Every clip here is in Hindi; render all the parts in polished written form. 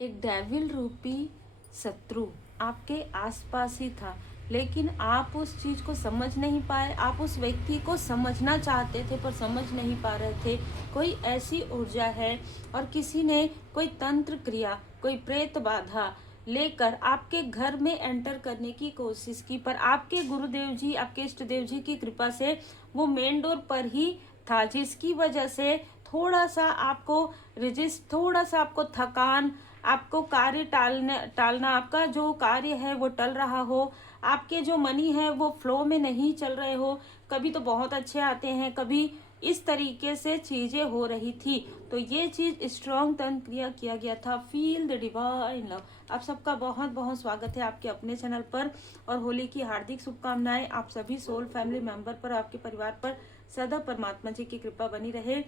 एक डेविल रूपी शत्रु आपके आसपास ही था, लेकिन आप उस चीज को समझ नहीं पाए। आप उस व्यक्ति को समझना चाहते थे पर समझ नहीं पा रहे थे। कोई ऐसी ऊर्जा है और किसी ने कोई तंत्र क्रिया, कोई प्रेत बाधा लेकर आपके घर में एंटर करने की कोशिश की, पर आपके गुरुदेव जी, आपके इष्ट देव जी की कृपा से वो मेन डोर पर ही था, जिसकी वजह से थोड़ा सा आपको रजिस्ट, थोड़ा सा आपको थकान, आपको कार्य टालना, आपका जो कार्य है वो टल रहा हो, आपके जो मनी है वो फ्लो में नहीं चल रहे हो। कभी तो बहुत अच्छे आते हैं, कभी इस तरीके से चीजें हो रही थी। तो ये चीज स्ट्रॉन्ग तंत्र क्रिया किया गया था, फील द डिवाइन लव। आप सबका बहुत बहुत स्वागत है आपके अपने चैनल पर, और होली की हार्दिक शुभकामनाएं आप सभी सोल फैमिली मेंबर पर, आपके परिवार पर सदा परमात्मा जी की कृपा बनी रहे।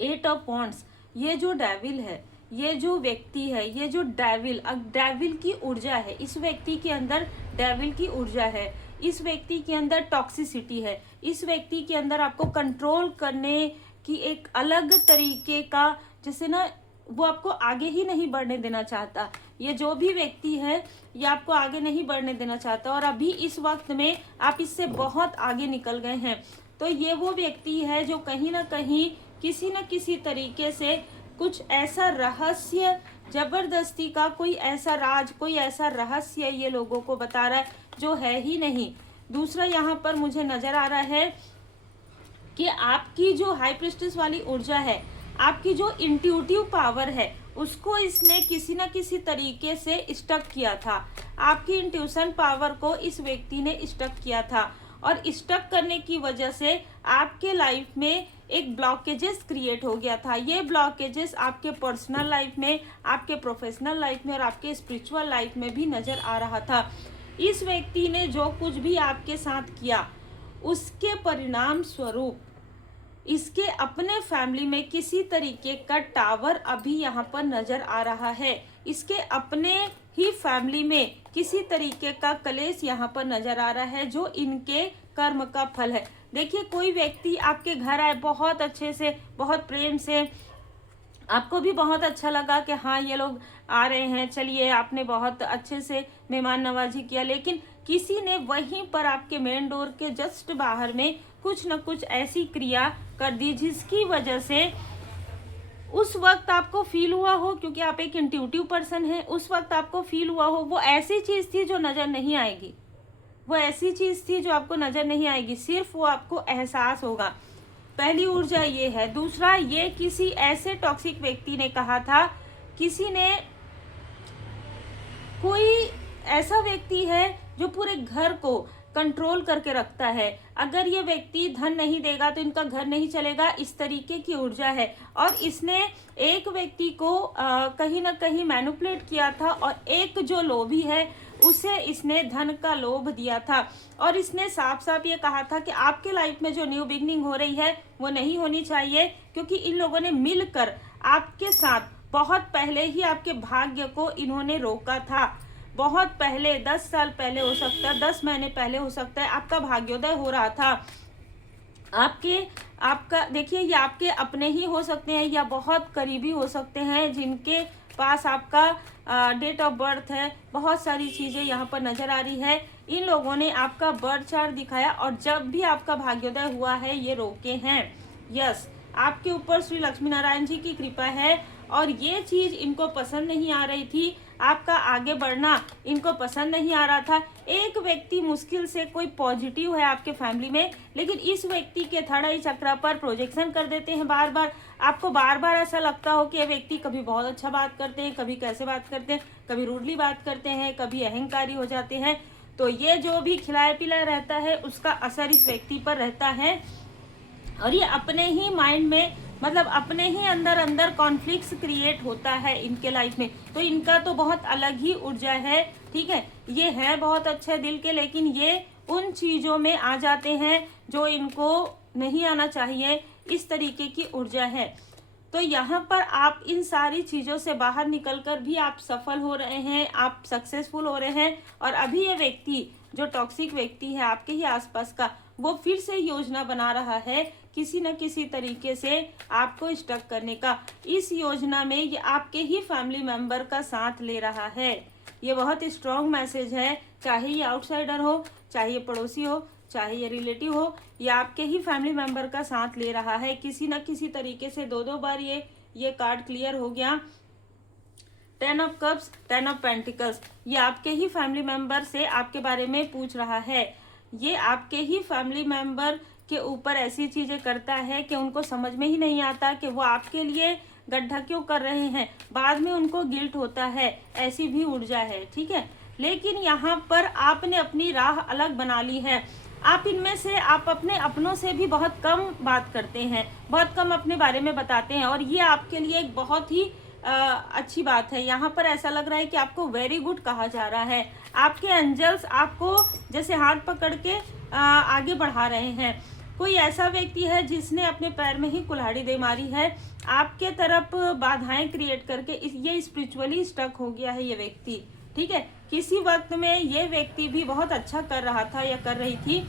8 ऑफ वॉन्ड्स, ये जो डेविल है, ये जो व्यक्ति है, ये जो डेविल की ऊर्जा है, इस व्यक्ति के अंदर डेविल की ऊर्जा है, इस व्यक्ति के अंदर टॉक्सिसिटी है, इस व्यक्ति के अंदर आपको कंट्रोल करने की एक अलग तरीके का, जैसे ना वो आपको आगे ही नहीं बढ़ने देना चाहता। ये जो भी व्यक्ति है ये आपको आगे नहीं बढ़ने देना चाहता, और अभी इस वक्त में आप इससे बहुत आगे निकल गए हैं। तो ये वो व्यक्ति है जो कहीं ना कहीं किसी न किसी तरीके से कुछ ऐसा रहस्य, जबरदस्ती का कोई ऐसा राज, कोई ऐसा रहस्य ये लोगों को बता रहा है जो है ही नहीं। दूसरा यहाँ पर मुझे नजर आ रहा है कि आपकी जो हाई प्रिस्टेस वाली ऊर्जा है, आपकी जो इंट्यूटिव पावर है, उसको इसने किसी न किसी तरीके से स्टक किया था। आपकी इंट्यूशन पावर को इस व्यक्ति ने स्टक किया था, और स्टक करने की वजह से आपके लाइफ में एक ब्लॉकेजेस क्रिएट हो गया था। ये ब्लॉकेजेस आपके पर्सनल लाइफ में, आपके प्रोफेशनल लाइफ में और आपके स्पिरिचुअल लाइफ में भी नजर आ रहा था। इस व्यक्ति ने जो कुछ भी आपके साथ किया, उसके परिणाम स्वरूप इसके अपने फैमिली में किसी तरीके का टावर अभी यहाँ पर नजर आ रहा है। इसके अपने ही फैमिली में किसी तरीके का कलेश यहाँ पर नजर आ रहा है, जो इनके कर्म का फल है। देखिए, कोई व्यक्ति आपके घर आए बहुत अच्छे से, बहुत प्रेम से, आपको भी बहुत अच्छा लगा कि हाँ ये लोग आ रहे हैं, चलिए, आपने बहुत अच्छे से मेहमान नवाजी किया, लेकिन किसी ने वहीं पर आपके मेन डोर के जस्ट बाहर में कुछ न कुछ ऐसी क्रिया कर दी, जिसकी वजह से उस वक्त आपको फील हुआ हो, क्योंकि आप एक इंट्यूटिव पर्सन है, उस वक्त आपको फील हुआ हो वो ऐसी चीज थी जो नजर नहीं आएगी, वो ऐसी चीज थी जो आपको नजर नहीं आएगी, सिर्फ वो आपको एहसास होगा। पहली ऊर्जा ये है। दूसरा, ये किसी ऐसे टॉक्सिक व्यक्ति ने कहा था, किसी ने, कोई ऐसा व्यक्ति है जो पूरे घर को कंट्रोल करके रखता है। अगर ये व्यक्ति धन नहीं देगा तो इनका घर नहीं चलेगा, इस तरीके की ऊर्जा है। और इसने एक व्यक्ति को कहीं ना कहीं मैनिपुलेट किया था, और एक जो लोभी है उसे इसने धन का लोभ दिया था, और इसने साफ साफ ये कहा था कि आपके लाइफ में जो न्यू बिगनिंग हो रही है वो नहीं होनी चाहिए, क्योंकि इन लोगों ने मिलकर आपके साथ बहुत पहले ही आपके भाग्य को इन्होंने रोका था। बहुत पहले, 10 साल पहले हो सकता है, 10 महीने पहले हो सकता है, आपका भाग्योदय हो रहा था। आपका देखिए, ये आपके अपने ही हो सकते हैं या बहुत करीबी हो सकते हैं, जिनके पास आपका डेट ऑफ बर्थ है। बहुत सारी चीजें यहाँ पर नजर आ रही है। इन लोगों ने आपका बर्थ चार्ट दिखाया, और जब भी आपका भाग्योदय हुआ है ये रोके हैं। यस, आपके ऊपर श्री लक्ष्मी नारायण जी की कृपा है, और ये चीज इनको पसंद नहीं आ रही थी, आपका आगे बढ़ना इनको पसंद नहीं आ रहा था। एक व्यक्ति मुश्किल से कोई पॉजिटिव है आपके फैमिली में, लेकिन इस व्यक्ति के थर्ड आई चक्र पर प्रोजेक्शन कर देते हैं बार बार। आपको बार बार ऐसा लगता हो कि ये व्यक्ति कभी बहुत अच्छा बात करते हैं, कभी कैसे बात करते हैं, कभी रूडली बात करते हैं, कभी अहंकारी हो जाते हैं। तो ये जो भी खिलाया पिलाया रहता है उसका असर इस व्यक्ति पर रहता है, और ये अपने ही माइंड में, मतलब अपने ही अंदर अंदर कॉन्फ्लिक्ट्स क्रिएट होता है इनके लाइफ में। तो इनका तो बहुत अलग ही ऊर्जा है, ठीक है, ये है बहुत अच्छे दिल के, लेकिन ये उन चीजों में आ जाते हैं जो इनको नहीं आना चाहिए, इस तरीके की ऊर्जा है। तो यहाँ पर आप इन सारी चीजों से बाहर निकलकर भी आप सफल हो रहे हैं, आप सक्सेसफुल हो रहे हैं। और अभी ये व्यक्ति जो टॉक्सिक व्यक्ति है आपके ही आसपास का, वो फिर से योजना बना रहा है किसी न किसी तरीके से आपको स्टक करने का। इस योजना में ये आपके ही फैमिली मेंबर का साथ ले रहा है। ये बहुत स्ट्रॉन्ग मैसेज है, चाहे ये आउटसाइडर हो, चाहे ये पड़ोसी हो, चाहे ये रिलेटिव हो, ये आपके ही फैमिली मेंबर का साथ ले रहा है किसी न किसी तरीके से। दो बार ये कार्ड क्लियर हो गया। 10 ऑफ कप्स, 10 ऑफ पेंटिकल्स, ये आपके ही फैमिली मेंबर से आपके बारे में पूछ रहा है। ये आपके ही फैमिली मेंबर के ऊपर ऐसी चीजें करता है कि उनको समझ में ही नहीं आता कि वो आपके लिए गड्ढा क्यों कर रहे हैं। बाद में उनको गिल्ट होता है, ऐसी भी ऊर्जा है, ठीक है। लेकिन यहाँ पर आपने अपनी राह अलग बना ली है। आप इनमें से, आप अपने अपनों से भी बहुत कम बात करते हैं, बहुत कम अपने बारे में बताते हैं, और ये आपके लिए एक बहुत ही अच्छी बात है। यहाँ पर ऐसा लग रहा है कि आपको वेरी गुड कहा जा रहा है। आपके एंजल्स आपको जैसे हाथ पकड़ के आगे बढ़ा रहे हैं। कोई ऐसा व्यक्ति है जिसने अपने पैर में ही कुल्हाड़ी दे मारी है, आपके तरफ बाधाएं क्रिएट करके ये स्पिरिचुअली स्टक हो गया है ये व्यक्ति, ठीक है। किसी वक्त में ये व्यक्ति भी बहुत अच्छा कर रहा था या कर रही थी,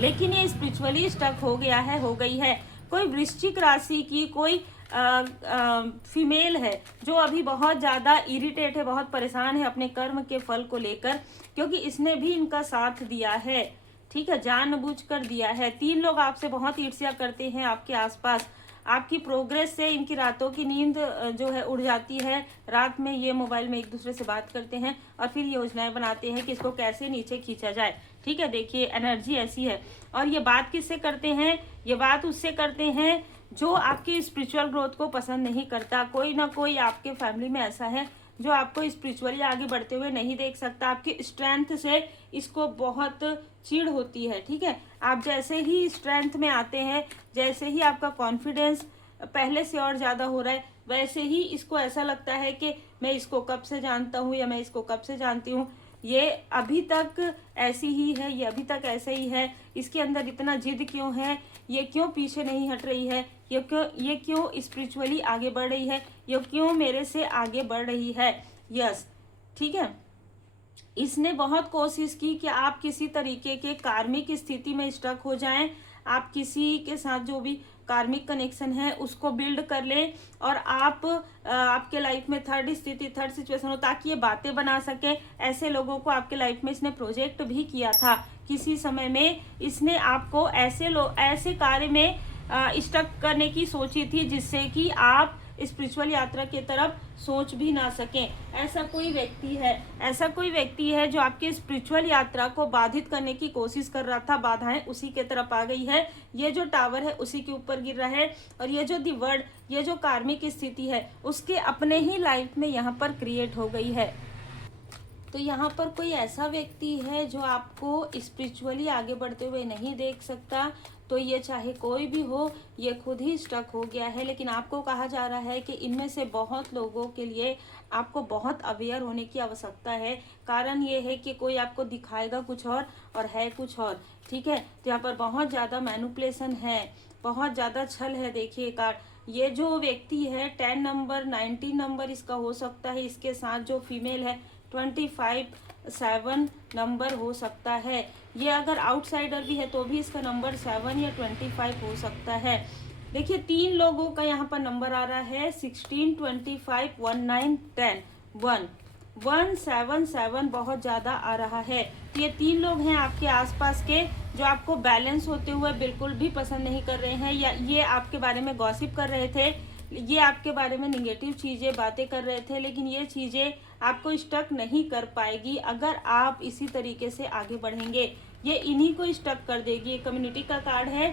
लेकिन ये स्पिरिचुअली स्टक हो गया है, हो गई है। कोई वृश्चिक राशि की कोई फीमेल है जो अभी बहुत ज़्यादा इरिटेट है, बहुत परेशान है अपने कर्म के फल को लेकर, क्योंकि इसने भी इनका साथ दिया है, ठीक है, जानबूझकर दिया है। 3 लोग आपसे बहुत ईर्ष्या करते हैं आपके आसपास। आपकी प्रोग्रेस से इनकी रातों की नींद जो है उड़ जाती है। रात में ये मोबाइल में एक दूसरे से बात करते हैं और फिर योजनाएं बनाते हैं कि इसको कैसे नीचे खींचा जाए, ठीक है। देखिए एनर्जी ऐसी है। और ये बात किससे करते हैं? ये बात उससे करते हैं जो आपकी स्पिरिचुअल ग्रोथ को पसंद नहीं करता। कोई ना कोई आपके फैमिली में ऐसा है जो आपको स्पिरिचुअली आगे बढ़ते हुए नहीं देख सकता। आपकी स्ट्रेंथ से इसको बहुत चिढ़ होती है, ठीक है। आप जैसे ही स्ट्रेंथ में आते हैं, जैसे ही आपका कॉन्फिडेंस पहले से और ज़्यादा हो रहा है, वैसे ही इसको ऐसा लगता है कि मैं इसको कब से जानता हूँ या मैं इसको कब से जानती हूँ। ये अभी तक ऐसी ही है, ये अभी तक ऐसे ही है। इसके अंदर इतना जिद क्यों है? ये क्यों पीछे नहीं हट रही है? ये क्यों स्पिरिचुअली आगे बढ़ रही है? ये क्यों मेरे से आगे बढ़ रही है? यस, ठीक है। इसने बहुत कोशिश की कि आप किसी तरीके के कार्मिक स्थिति में स्टक हो जाएं। आप किसी के साथ जो भी कार्मिक कनेक्शन है उसको बिल्ड कर लें और आपके लाइफ में थर्ड सिचुएशन हो, ताकि ये बातें बना सके। ऐसे लोगों को आपके लाइफ में इसने प्रोजेक्ट भी किया था किसी समय में। इसने आपको ऐसे कार्य में स्टक करने की सोची थी जिससे कि आप स्पिरिचुअल यात्रा की तरफ सोच भी ना सकें। ऐसा कोई व्यक्ति है जो आपके स्पिरिचुअल यात्रा को बाधित करने की कोशिश कर रहा था। बाधाएं उसी के तरफ आ गई है। ये जो टावर है उसी के ऊपर गिर रहा है, और ये जो वर्ड, ये जो कार्मिक स्थिति है उसके अपने ही लाइफ में यहाँ पर क्रिएट हो गई है। तो यहाँ पर कोई ऐसा व्यक्ति है जो आपको स्पिरिचुअली आगे बढ़ते हुए नहीं देख सकता। तो ये चाहे कोई भी हो, ये खुद ही स्टक हो गया है। लेकिन आपको कहा जा रहा है कि इनमें से बहुत लोगों के लिए आपको बहुत अवेयर होने की आवश्यकता है। कारण ये है कि कोई आपको दिखाएगा कुछ और है कुछ और, ठीक है। तो यहाँ पर बहुत ज़्यादा मैनिपुलेशन है, बहुत ज़्यादा छल है। देखिए कार्ड, ये जो व्यक्ति है 10 नंबर 19 नंबर इसका हो सकता है। इसके साथ जो फीमेल है 25-7 नंबर हो सकता है। ये अगर आउटसाइडर भी है तो भी इसका नंबर 7 या 25 हो सकता है। देखिए 3 लोगों का यहाँ पर नंबर आ रहा है 16, 25, 19, 10, 117 बहुत ज़्यादा आ रहा है। तो ये 3 लोग हैं आपके आसपास के जो आपको बैलेंस होते हुए बिल्कुल भी पसंद नहीं कर रहे हैं, या ये आपके बारे में गॉसिप कर रहे थे, ये आपके बारे में निगेटिव चीज़ें बातें कर रहे थे। लेकिन ये चीज़ें आपको स्टक नहीं कर पाएगी अगर आप इसी तरीके से आगे बढ़ेंगे। ये इन्हीं को स्टक कर देगी। ये कम्युनिटी का कार्ड है।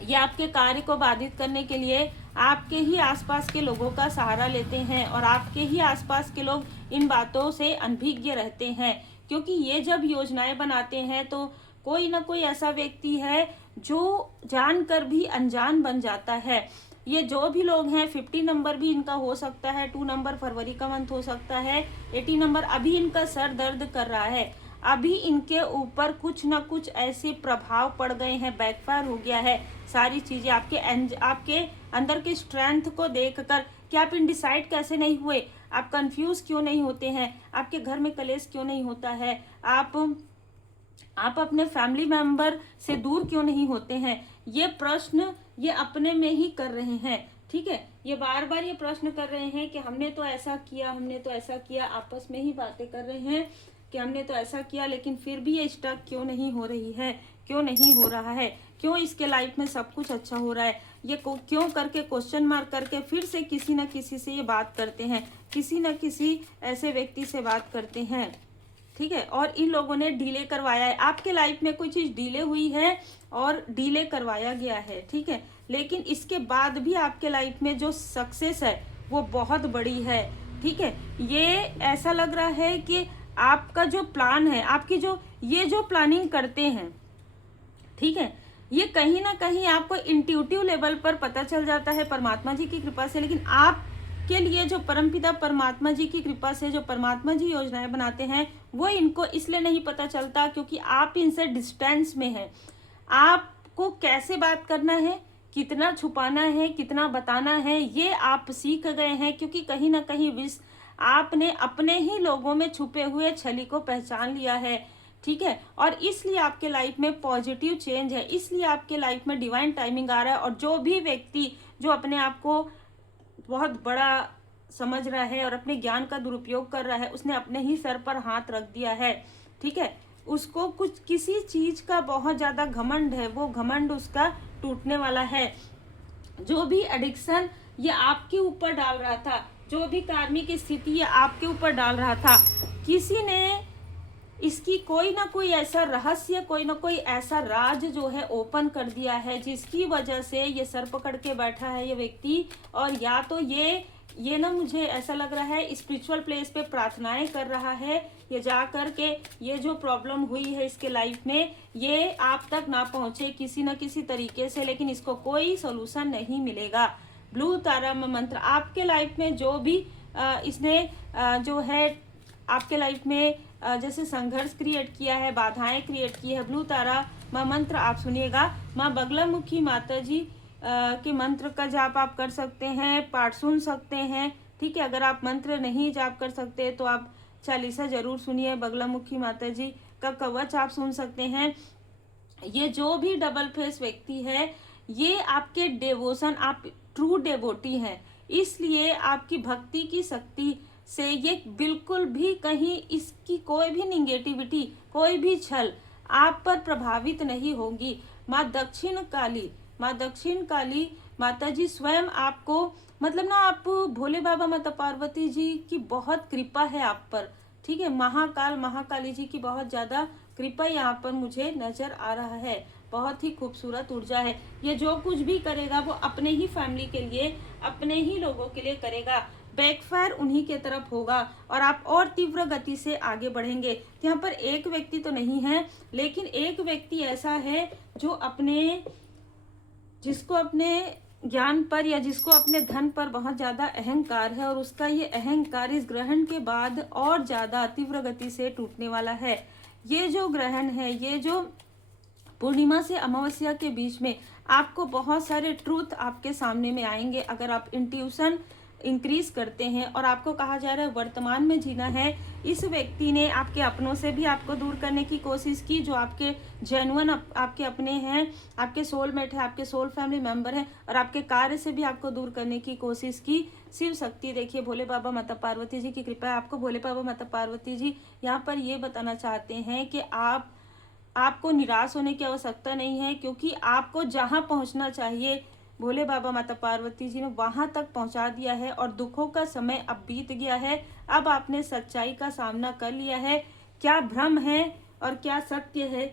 ये आपके कार्य को बाधित करने के लिए आपके ही आसपास के लोगों का सहारा लेते हैं, और आपके ही आसपास के लोग इन बातों से अनभिज्ञ रहते हैं। क्योंकि ये जब योजनाएं बनाते हैं तो कोई ना कोई ऐसा व्यक्ति है जो जानकर भी अनजान बन जाता है। ये जो भी लोग हैं 50 नंबर भी इनका हो सकता है, 2 नंबर फरवरी का मंथ हो सकता है, 80 नंबर अभी इनका सर दर्द कर रहा है। अभी इनके ऊपर कुछ ना कुछ ऐसे प्रभाव पड़ गए हैं, बैकफायर हो गया है सारी चीज़ें आपके अंदर के स्ट्रेंथ को देखकर कि आप इनडिसाइड कैसे नहीं हुए, आप कंफ्यूज क्यों नहीं होते हैं, आपके घर में कलेश क्यों नहीं होता है, आप आप अपने फैमिली मेंबर से दूर क्यों नहीं होते हैं? ये प्रश्न ये अपने में ही कर रहे हैं, ठीक है। ये बार बार ये प्रश्न कर रहे हैं कि हमने तो ऐसा किया, हमने तो ऐसा किया, आपस में ही बातें कर रहे हैं कि हमने तो ऐसा किया, लेकिन फिर भी ये स्टक क्यों नहीं हो रही है, क्यों नहीं हो रहा है, क्यों इसके लाइफ में सब कुछ अच्छा हो रहा है, ये क्यों करके क्वेश्चन मार्क करके फिर से किसी न किसी से ये बात करते हैं, किसी न किसी ऐसे व्यक्ति से बात करते हैं, ठीक है। और इन लोगों ने डिले करवाया है, आपके लाइफ में कोई चीज डिले हुई है और डिले करवाया गया है, ठीक है। लेकिन इसके बाद भी आपके लाइफ में जो सक्सेस है वो बहुत बड़ी है, ठीक है। ये ऐसा लग रहा है कि आपका जो प्लान है, आपकी जो ये जो प्लानिंग करते हैं, ठीक है, ये कहीं ना कहीं आपको इंट्यूटिव लेवल पर पता चल जाता है परमात्मा जी की कृपा से। लेकिन आप के लिए जो परमपिता परमात्मा जी की कृपा से जो परमात्मा जी योजनाएं बनाते हैं वो इनको इसलिए नहीं पता चलता क्योंकि आप इनसे डिस्टेंस में हैं। आपको कैसे बात करना है, कितना छुपाना है, कितना बताना है, ये आप सीख गए हैं, क्योंकि कहीं ना कहीं आपने अपने ही लोगों में छुपे हुए छली को पहचान लिया है, ठीक है। और इसलिए आपके लाइफ में पॉजिटिव चेंज है, इसलिए आपके लाइफ में डिवाइन टाइमिंग आ रहा है। और जो भी व्यक्ति जो अपने आप को बहुत बड़ा समझ रहा है और अपने ज्ञान का दुरुपयोग कर रहा है, उसने अपने ही सर पर हाथ रख दिया है, ठीक है। उसको कुछ किसी चीज का बहुत ज्यादा घमंड है, वो घमंड उसका टूटने वाला है। जो भी एडिक्शन ये आपके ऊपर डाल रहा था, जो भी कार्मिक स्थिति ये आपके ऊपर डाल रहा था, किसी ने इसकी कोई ना कोई ऐसा रहस्य, कोई ना कोई ऐसा राज जो है ओपन कर दिया है, जिसकी वजह से ये सर पकड़ के बैठा है ये व्यक्ति। और या तो ये ना मुझे ऐसा लग रहा है स्पिरिचुअल प्लेस पे प्रार्थनाएं कर रहा है, ये जा कर के ये जो प्रॉब्लम हुई है इसके लाइफ में ये आप तक ना पहुंचे किसी न किसी तरीके से, लेकिन इसको कोई सोल्यूशन नहीं मिलेगा। ब्लू तारा मंत्र आपके लाइफ में जो भी इसने जो है आपके लाइफ में जैसे संघर्ष क्रिएट किया है, बाधाएं क्रिएट की है, ब्लू तारा मंत्र आप सुनिएगा। माँ बगलामुखी माता जी के मंत्र का जाप आप कर सकते हैं, पाठ सुन सकते हैं, ठीक है। अगर आप मंत्र नहीं जाप कर सकते तो आप चालीसा जरूर सुनिए, बगलामुखी माता जी का कवच आप सुन सकते हैं। ये जो भी डबल फेस व्यक्ति है ये आपके डेवोशन, आप ट्रू डेवोटी हैं, इसलिए आपकी भक्ति की शक्ति से ये बिल्कुल भी कहीं इसकी कोई भी निगेटिविटी, कोई भी छल आप पर प्रभावित नहीं होगी। माँ दक्षिण काली, माँ दक्षिण काली माता जी स्वयं आपको मतलब ना, आप भोले बाबा माता पार्वती जी की बहुत कृपा है आप पर, ठीक है। महाकाली जी की बहुत ज्यादा कृपा यहाँ पर मुझे नजर आ रहा है, बहुत ही खूबसूरत ऊर्जा है। ये जो कुछ भी करेगा वो अपने ही फैमिली के लिए, अपने ही लोगों के लिए करेगा, बैकफायर उन्हीं के तरफ होगा और आप और तीव्र गति से आगे बढ़ेंगे। यहाँ पर एक व्यक्ति तो नहीं है, लेकिन एक व्यक्ति ऐसा है जो जिसको अपने ज्ञान पर या जिसको अपने धन पर बहुत ज्यादा अहंकार है, और उसका ये अहंकार इस ग्रहण के बाद और ज्यादा तीव्र गति से टूटने वाला है। ये जो ग्रहण है, ये जो पूर्णिमा से अमावस्या के बीच में आपको बहुत सारे ट्रूथ आपके सामने में आएंगे अगर आप इंट्यूशन इंक्रीज करते हैं। और आपको कहा जा रहा है वर्तमान में जीना है। इस व्यक्ति ने आपके अपनों से भी आपको दूर करने की कोशिश की, जो आपके जेन्युइन आपके अपने हैं, आपके सोलमेट है, आपके सोल फैमिली मेंबर हैं, और आपके कार्य से भी आपको दूर करने की कोशिश की। शिव शक्ति देखिए, भोले बाबा माता पार्वती जी की कृपा है आपको। भोले बाबा माता पार्वती जी यहाँ पर ये बताना चाहते हैं कि आपको निराश होने की आवश्यकता नहीं है, क्योंकि आपको जहाँ पहुँचना चाहिए भोले बाबा माता पार्वती जी ने वहां तक पहुंचा दिया है। और दुखों का समय अब बीत गया है, अब आपने सच्चाई का सामना कर लिया है। क्या भ्रम है और क्या सत्य है,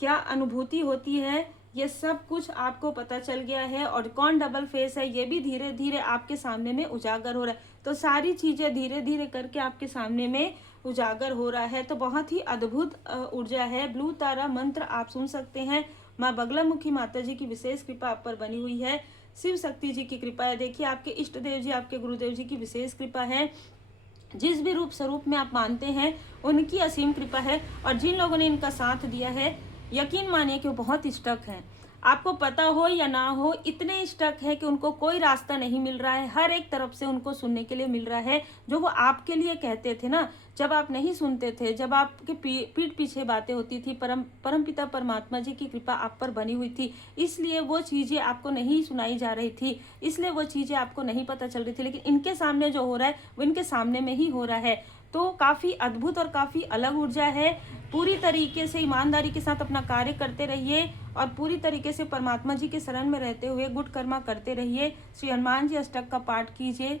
क्या अनुभूति होती है, ये सब कुछ आपको पता चल गया है। और कौन डबल फेस है ये भी धीरे धीरे आपके सामने में उजागर हो रहा है। तो सारी चीजें धीरे धीरे करके आपके सामने में उजागर हो रहा है। तो बहुत ही अद्भुत ऊर्जा है। ब्लू तारा मंत्र आप सुन सकते हैं। माँ बगलामुखी माता जी की विशेष कृपा आप पर बनी हुई है। शिव शक्ति जी की कृपा है। देखिए, आपके इष्ट देव जी, आपके गुरुदेव जी की विशेष कृपा है। जिस भी रूप स्वरूप में आप मानते हैं उनकी असीम कृपा है। और जिन लोगों ने इनका साथ दिया है, यकीन मानिए कि वो बहुत स्टक हैं। आपको पता हो या ना हो, इतने स्टक है कि उनको कोई रास्ता नहीं मिल रहा है। हर एक तरफ से उनको सुनने के लिए मिल रहा है जो वो आपके लिए कहते थे ना, जब आप नहीं सुनते थे, जब आपके पीठ पीछे बातें होती थी। परमपिता परमात्मा जी की कृपा आप पर बनी हुई थी, इसलिए वो चीज़ें आपको नहीं सुनाई जा रही थी, इसलिए वो चीज़ें आपको नहीं पता चल रही थी। लेकिन इनके सामने जो हो रहा है वो इनके सामने में ही हो रहा है। तो काफ़ी अद्भुत और काफ़ी अलग ऊर्जा है। पूरी तरीके से ईमानदारी के साथ अपना कार्य करते रहिए और पूरी तरीके से परमात्मा जी के शरण में रहते हुए गुड कर्मा करते रहिए। श्री हनुमान जी अष्टक का पाठ कीजिए।